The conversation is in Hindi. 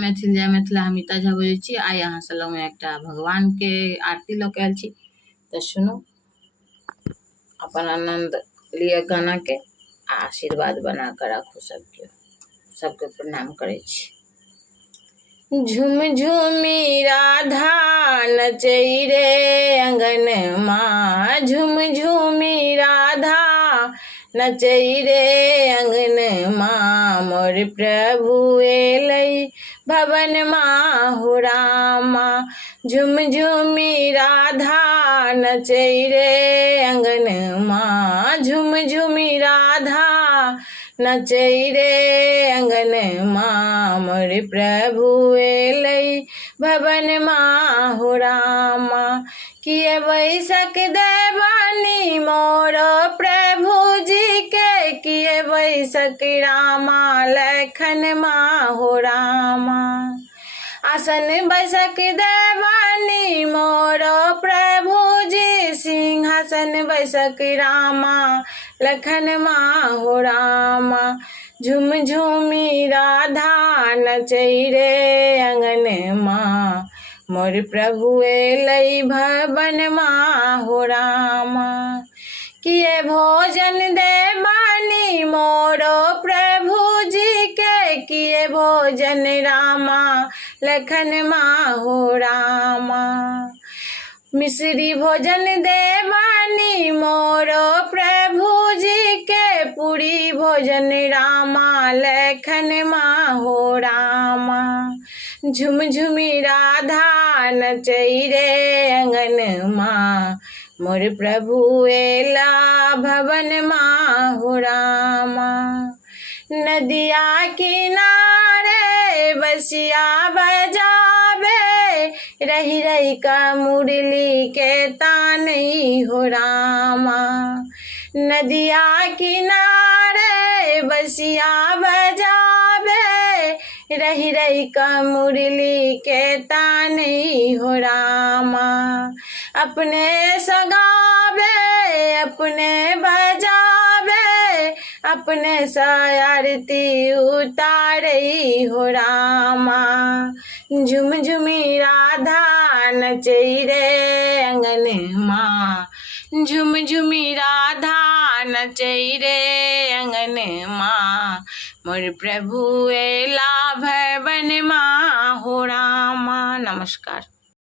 मैथिल जय मिथिला हमिता झा बोलै छी। आइ अहाँ सब लग में एकटा भगवान के आरती लऽ के आयल छी, तो सुनू, अपन आनंद लिए गाना के, आशीर्वाद बना कर राखू सबके प्रणाम करै छी। झुम झुमी राधा नचै रे अंगन माँ, झुम झुमी राधा नचै रे अंगन माँ, मोर प्रभु एलै भवन माँ हो रामा। झुम झुमी राधा नचै रे अंगन माँ, झुम झुमी राधा नचै रे अंगन माँ, मोर प्रभु एलै भवन माँ हो रामा। किए बैसक देवानी मोर प्रभु जी के, किए बैसक रामा लखन माँ हो रामा। आसन बैसक देवानी मोर प्रभु जी, सिंहासन बैसक रामा लखन माँ हो रामा। झुम झुमी राधा नचै रे अंगन माँ, मोर प्रभु एलै भवन माँ हो रामा। किए भोजन देवानी मोर प्रभु जी के, किए भोजन रामा लखन माँ हो रामा। मिश्री भोजन देवानी मोर प्रभु जी के, पूरी भोजन रामा लखन माँ हो रामा। झुम झुमी राधा नचै रे अंगन माँ, मोर प्रभु एला भवन माँ हो रामा। नदिया किनारे बसिया बजावे, रही रही का मुरली के तानई हो रामा। नदिया किनारे बसिया बजावे, रही रही का मुरली के तानई हो रामा। अपने सगावे अपने बजावे, अपने आरती उतारई हो रामा। झुम झुमी राधा नचै रे अंगन माँ, झुम झुमी राधा नचै रे अंगन माँ, मोर प्रभु एला भवन माँ हो रामा। नमस्कार।